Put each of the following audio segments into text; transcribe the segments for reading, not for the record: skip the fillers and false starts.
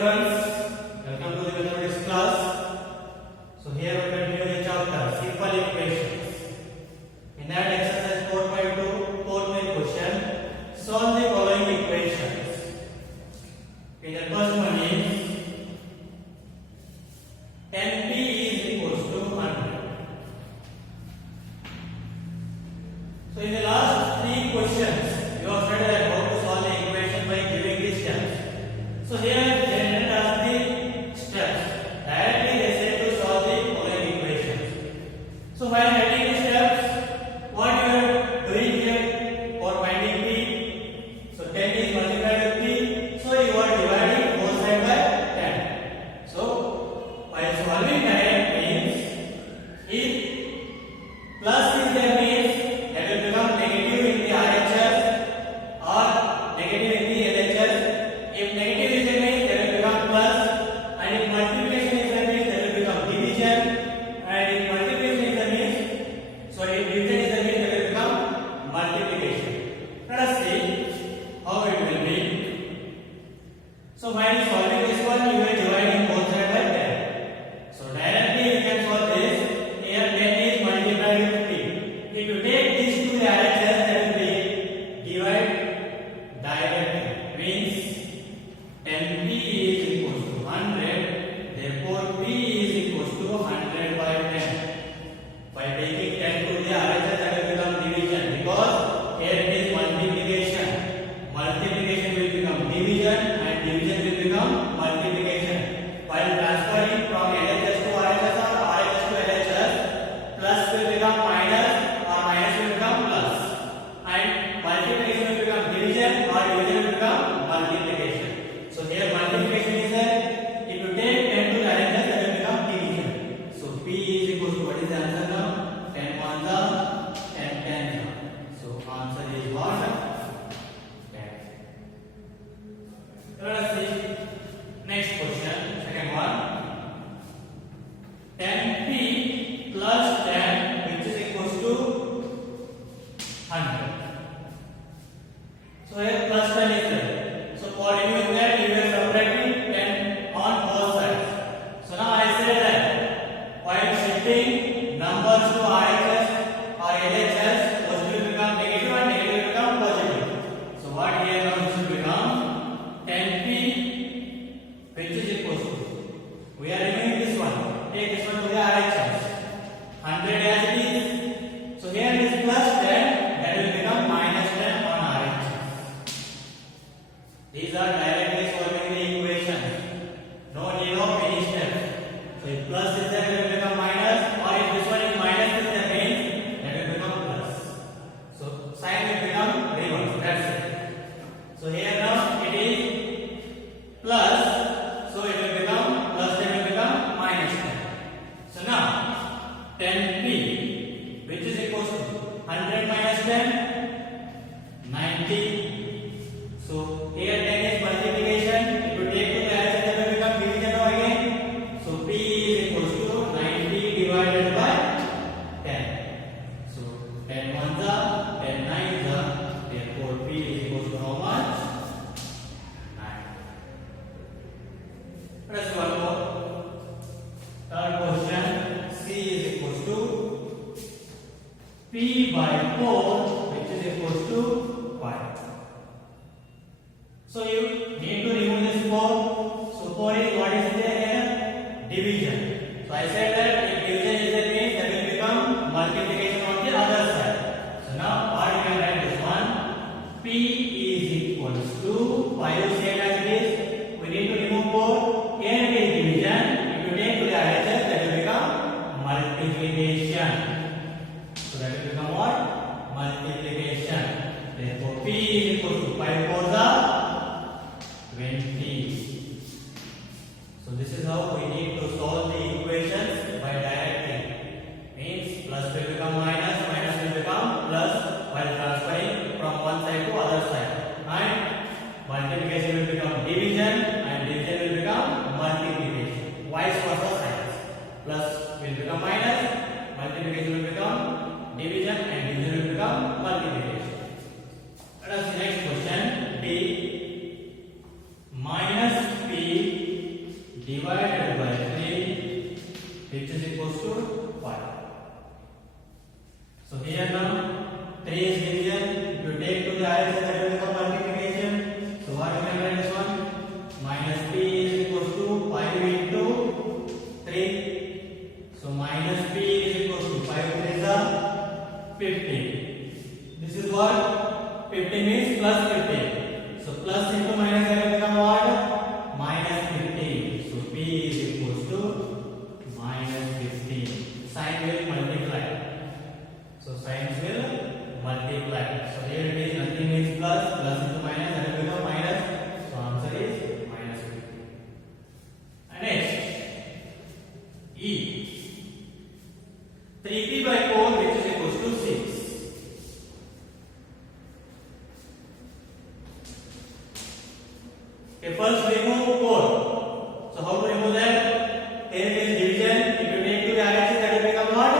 students, welcome to the mathematics class. So here we continue the chapter simple equations. In that exercise 4.2, fourth main question, solve the following equations. Okay, the first one is 10p is equals to 100. So in the last three questions, you have studied how to solve the equation by giving these steps. So here they didn't ask the steps. Directly they say to solve the following equations. So while writing the steps, what you are doing here for finding p? So 10 is multiplied with p. So you are dividing both sides by 10. So while solving that means if plus is there means that will become negative in the RHS or negative in the LHS. If negative is there means that will become plus, and if multiplication is there means that will become division, and if multiplication is there means if division is there means that will become multiplication. Let us see how it will be. So while solving this one, you will divide in both sides by 10. So directly you can solve this. Here 10 is multiplied with p. If you take these two RHS, that will be divide directly. Means 10p is equals to 100. Therefore p is equals to 100 by 10. By taking 10 to the RHS, that will become division, because here it is multiplication. Multiplication will become division and division will become multiplication. While transferring from LHS to RHS or RHS to LHS, plus will become minus or minus will become plus. And multiplication will become division or division will become multiplication. So here multiplication is there. If you take 10 to the RHS, that will become division. So p is equal to, what is the answer now? 10 1 the 10 10 the. So answer is what? 10. Let us see next question, second one. 10p plus 10, which is equals to 100. So here plus 10 is there. So for removing that, you will subtract 10 on both sides. So now I say that while shifting numbers to RHS or LHS, positive will become negative and negative will become positive. So what here now should become 10p, which is equals to, we are removing this one. Take this one to the RHS. 100 as it is. So here it is plus 10, that will become minus 10 on RHS. These are directly solving the equation. No need of any step. So if plus is there, it will become minus, or if this one is minus is there means that will become plus. So sign will become reverse. That's it. So here now it is plus, so it will become plus 10 will become minus 10. So now 10p, which is equals to 100 minus 10, 90. So here 10 is multiplication. If you take to the RHS, that will become division now again. So p is equals to 90 divided by 10. So 10 1 the, 10 9 the. Therefore p is equals to how much? 9. Let us do one more. Third question. C is equals to p by 4, which is equals to 5. So you need to remove this 4. So 4 is what is there here? Division. So I said that if division is there means that will become multiplication on the other side. So now what you can write this one? P is equals to 5 same as it is. We need to remove 4. Here it is division. If you take to the RHS, that will become multiplication. So that will become what? Multiplication. Therefore p is equals to 5 4 the 20. So this is how we need to solve the equations by directing. Means plus will become minus, minus will become plus while transferring from one side to other side. And multiplication will become division and division will become multiplication. Vice versa signs. Plus will become minus, multiplication will become division and division will become multiplication. Let us see next take to the RHS, that will become multiplication. So what we can write this one? Minus p is equals to 5 into 3. So minus p is equals to 5 3 is 15. This is what? 15 means plus 15. So plus into minus that will become what? Minus 15. So p is equals to minus 15. Sign will multiply. So signs will multiply. So here it is nothing means plus, plus into minus that will become minus. So answer is minus 15. And next, E. 3p by 4 which is equals to 6. Okay, first remove 4. So how to remove that? Here it is division. If you take to the RHS, that will become what?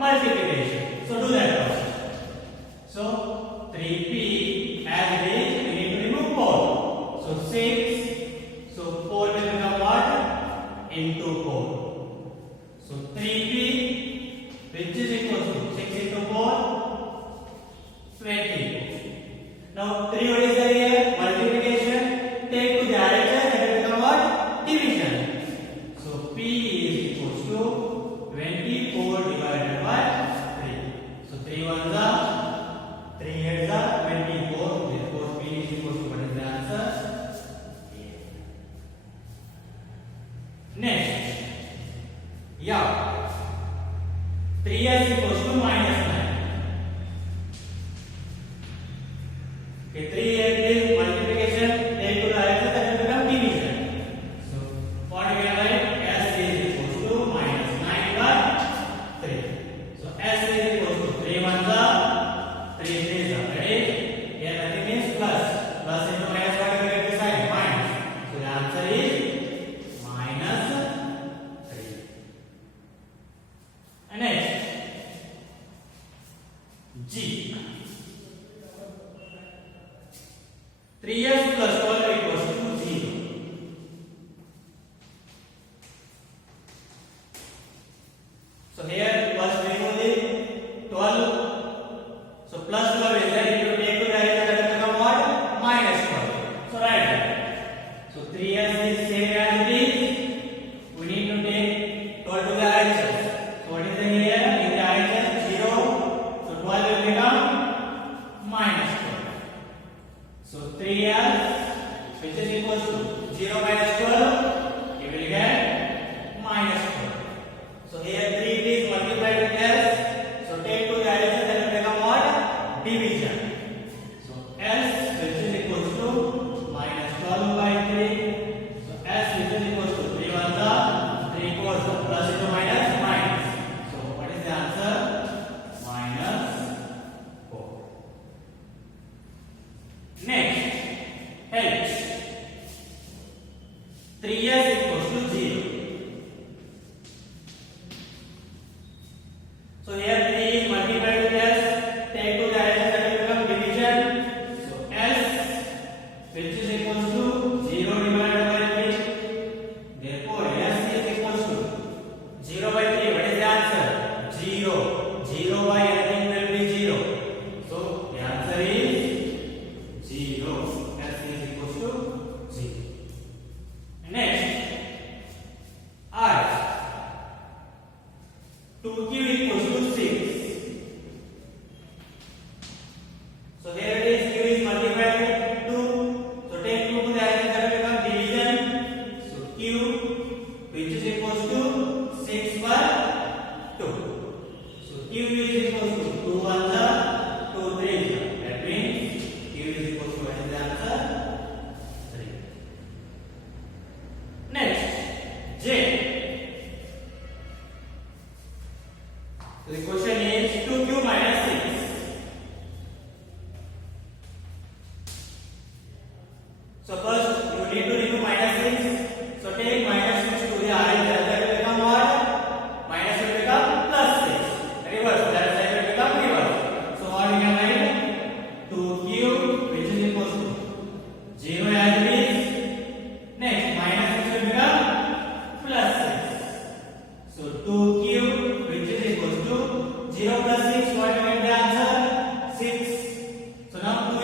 Multiplication. So do that first. So 3p as it is, we need to remove 4. So 6. So 4 will become what? Into 4. So 3p which is equal to 6 into 4, 20. Now 3 what is there here? Multiplication. Take to the RHS, that will become what? Division. So p is equals to 24 divided by 3. So 3 ones are 3 8s are 24. Therefore p is equals to, what is the answer? 8. Next, yeah, 3s equals to minus 9. Okay, 3 8 is multiplication. Take to the RHS, that will become division. So what we can write? S is equals to minus 9 by 3. So S is equals to 3 ones are 3 3s are. Ready? Here nothing means plus. Plus into minus, what will get the sign? Minus. So the answer is minus 3. And next, G. 3s plus 12 equals to 0. So here first remove the 12. So plus 12 is there. If you take to the RHS, that will become what? Minus 12. So write that. So 3s is same as it is. We need to take 12 to the RHS. So what is the here? In the RHS 0. So 12 will become minus 12. So 3s which is equals to 0 minus 12, you will get minus 12. So here 3 is multiplied with s. So take to the RHS, that will become what? Division. So s which is equals to minus 12 by 3. So s which is equals to 3 ones are 3 4s are plus into minus minus. So what is the answer? Minus 4. Next, H. 3s equals to 0. So here 3 is multiplied with s. Take to the RHS, that will become division. So s which is equals to 0 divided by 3. Therefore s is equals to 0 by 3. What is the answer? 0. 0 by anything will be 0. So the answer is 0. S is equals to 0. Next, I. 2q equals to 6. So here it is, q is multiplied with 2. So take 2 to the RHS, that will become division. So q which is equals to 6 by 2. So q is equals to 2 ones are 2 3s are. That means q is equals to, what is the answer? 3. Next, J. So the question is 2q minus 6. So first you need to remove minus 6. So take minus 6 to the RHS, that will become what? Minus will become plus 6. Reverse, that side will become reverse. So what we can write? 2q which is equals to 0 as it is. Next, minus 6 will become plus 6. So 2q which is equals to 0 plus 6, what will be the answer? 6. So now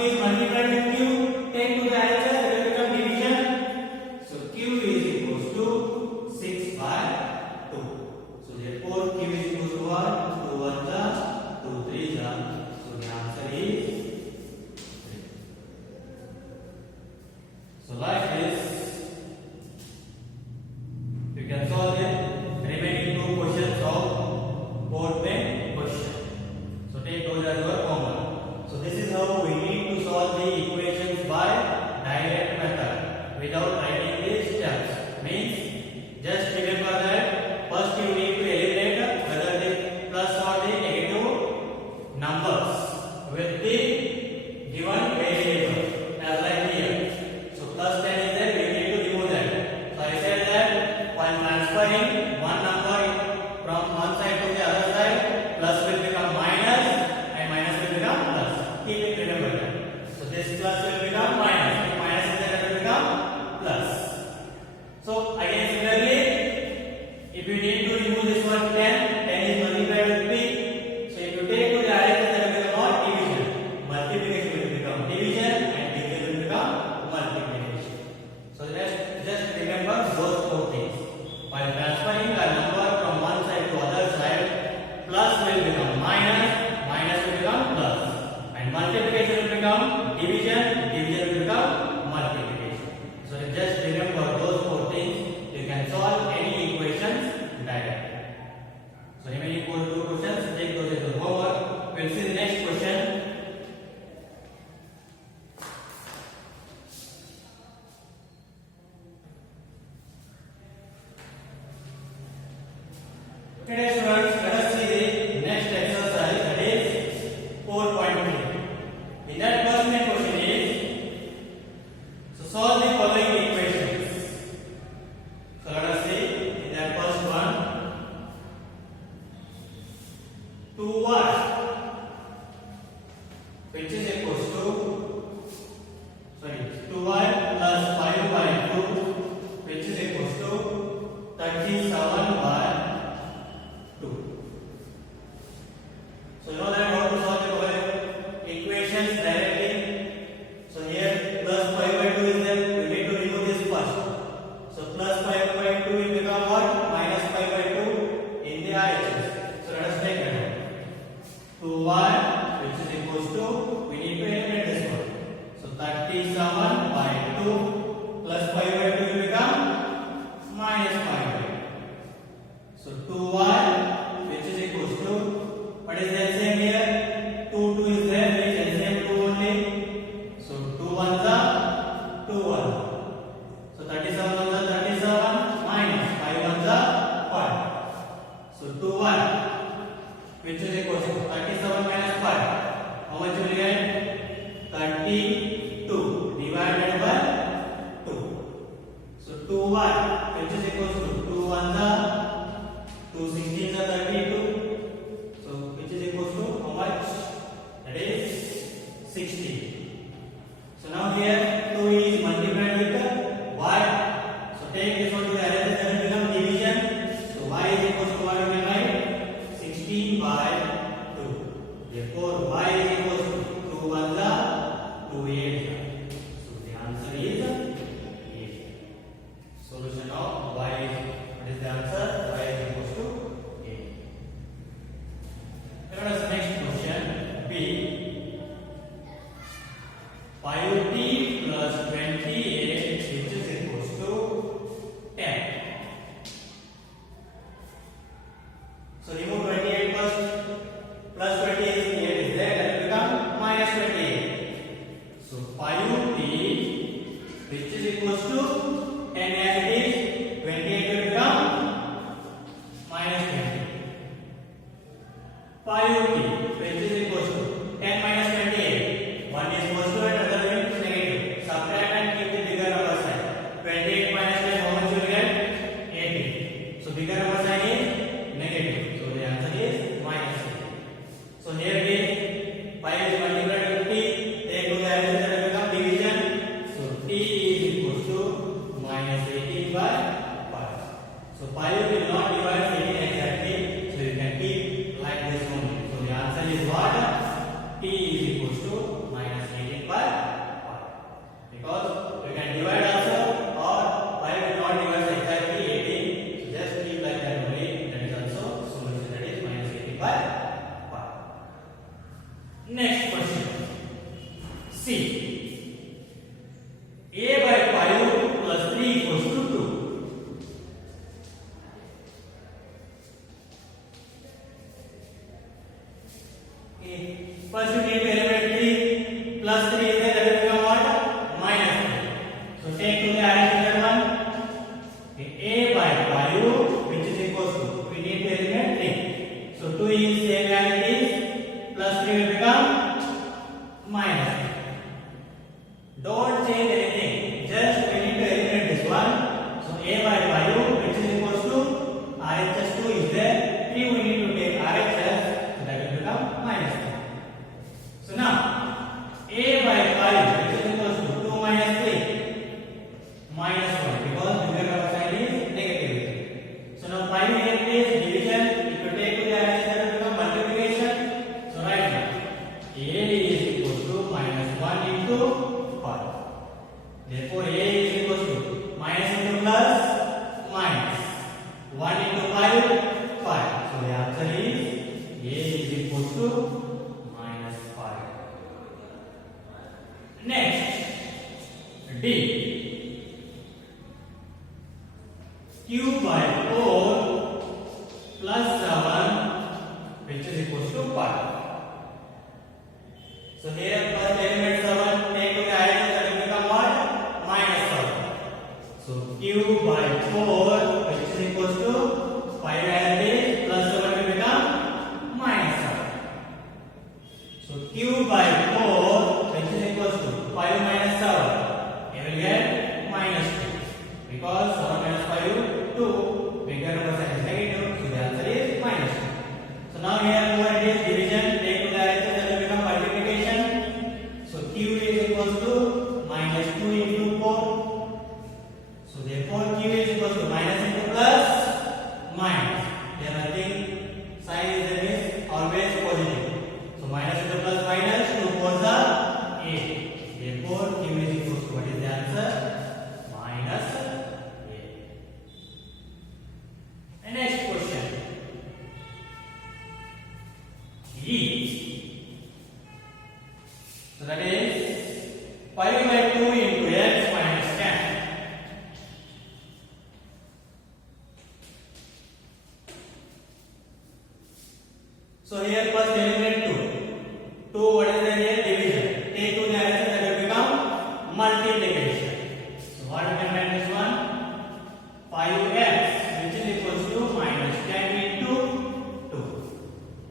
this plus will become minus. If minus is there, it will become plus. So again similarly, if you need to remove this one 10, 10 is multiplied with p. So if you take to the RHS, that will become what? Division. Multiplication will become division and division will become multiplication. So just remember those four things. While transferring a number from one side to other side, plus will become minus, minus will become plus, and multiplication will become division, division will become multiplication. So just remember those four things. You can solve any equations directly. So remaining two questions, take those as homework. We'll see the next question. Okay, students, let us see the next exercise, that is 4.3. In that first main question is, so solve the following equations. So let us see in that first one, 2y, which is equals to 2y plus 5 by 2, which is equals to 37 by 2. So you know that how to solve the following equations directly. So here plus 5 by 2 is there. We need to remove this first. So plus 5 by 2 will become what? Minus 5 by 2 in the RHS. So let us take that out. 2y, which is equals to, we need to eliminate this one. So 37 by 2 plus 5 by 2 will become minus 5 by 2. So 2y, which is equals to, what is the LCM here? 2 is there, which is LCM 2 only. So 2 ones are 2 1. So 37 ones are 37 minus 5 ones are 5. So 2 1, which is equals to 37 minus 5. How much will you get? 32 divided by 2. So 2 1, which is equals to 2 ones are 2 16s are 32. So which is equals to how much? That is 60. So now here 2 is multiplied with y. So take this one to the RHS, that will become division. So y is equals to what we can write? 16 by 2. Therefore y is equals to 2 ones are 2 8. So the answer is 8. Solution of y is, what is the answer? Y is equals to 8. Let us next question B. 5t plus 28, which is equals to 10. So remove 28 first. Plus 28 is there, that will become minus 28. So 5t, which is equals to 10 as it is, 28 will become minus 20. 5t, which is equals to 10 minus 28. One is positive and other one is negative. Subtract and keep the bigger number sign. 28 minus 10, how much you will get? 80. So bigger number sign is negative. So the answer is minus 80. So here it is 5 is multiplied with t. Take to the RHS, that will become division. So t is equals to minus 18 by 5. So 5 will not divide 18 exactly. So you can keep like this only. So the answer is what? T is equals to minus 18 by 5. Because we can divide also, or 5 will not divide exactly 18. So just keep like that only. That is also solution, that is minus 18 by 5. Next question. C. A by 5 plus 3 equals to 2. Okay. First you need to eliminate 3. Plus 3 is there, that will become what? Minus 3. So take to the RHS one. Okay. A by 5, which is equals to, we need to eliminate 3. So 2 is same as it is. Plus 3 will become minus 3. Don't change anything. into 5. Therefore, A is equals to minus into plus minus 1 into 5, 5. So the answer is A is equals to minus 5. Next, D. Q by 4 plus 7 which is equals to 5. So here first element 7 take to the right side that will become what? Minus 7. So Q by 4 which is equals to 5 as base plus 7 will become minus 7. So Q by 4 which is equals to 5 minus 7. You will get minus 2 because 7 minus 5 2. Bigger number side is negative, so the answer is minus 2. So now here over it is division, take to the right side that will become multiplication. So Q is equals to minus 2 into 4. So therefore Q is equals to minus into plus minus. Here nothing sign is there is always positive. So minus into plus minus 2 4s are 8. Therefore Q is equals to what is the answer? Minus 8. And next question. E. So that is 5 by 2 into x minus 10. So here first element 2. 2 what is there here? Division. Take 2 the other side that will become multiplication. So what we can write this one? 5x which is equals to minus 10 into 2.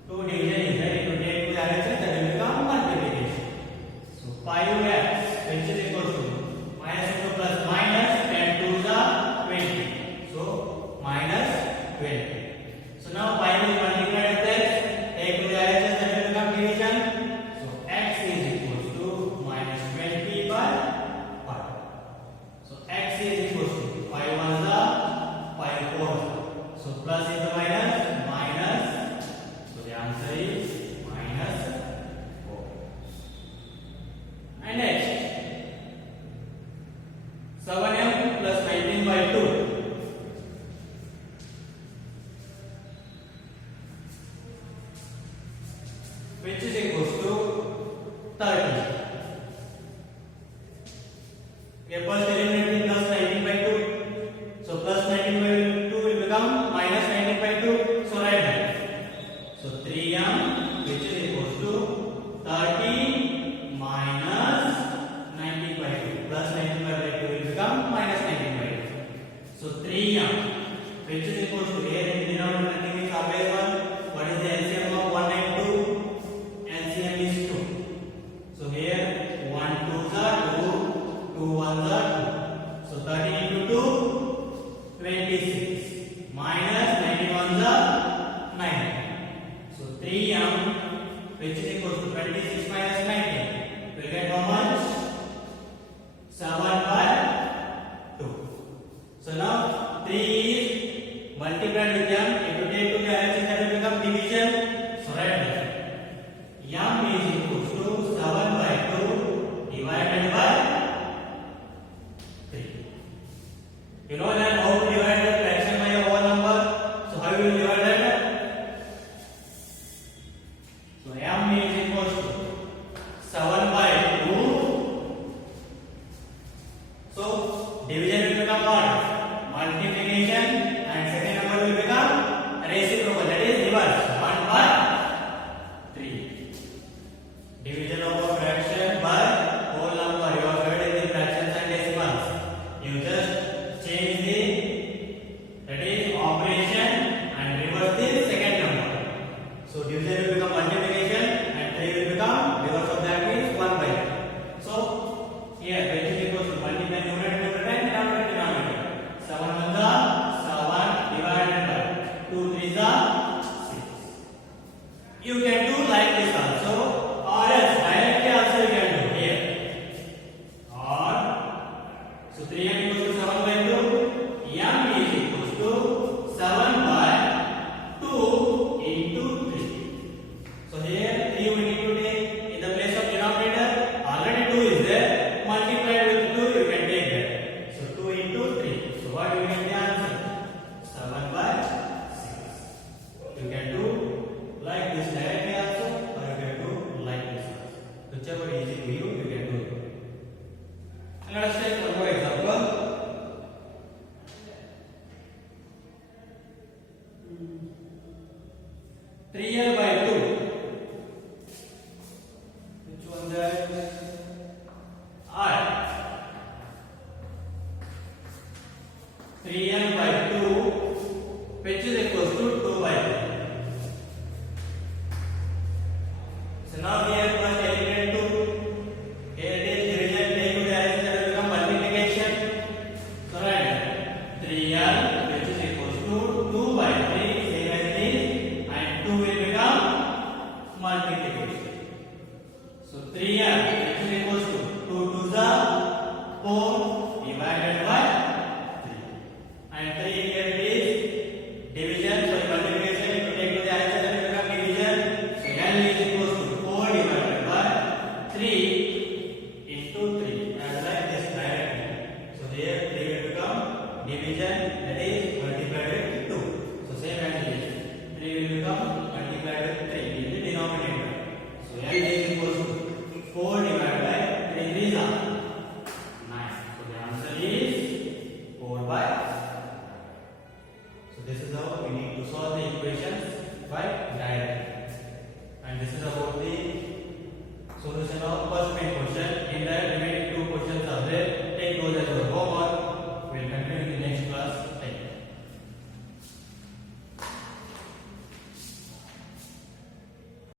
2 division is there. If you take 2 the other side that will become multiplication. So 5x which is equals to minus into plus minus 10 2s are 20. So minus 20. So now 5 is multiplied with x. Take to the other side that will become division. So x is equals to minus 20 by 5. So x is equals to 5 1s are 5 4s. So plus into minus minus. So the answer is minus 4. And next 7m plus 19 by 2. Which is equals to 30. Okay, first eliminating plus 19 by 2. So plus 19 by 2 will become minus 19 by 2. So write that. So 3m which is equals to 30 minus 19 by 2. Plus 19 by 2 will become minus 19 by 2. So 3m which is equals to here in the denominator nothing is always 1. What is the LCM of 1 and 2? LCM is 2. So here 1 2s are 2, 2 1s are 2. So this is how we need to solve the equations by diagram. And this is about the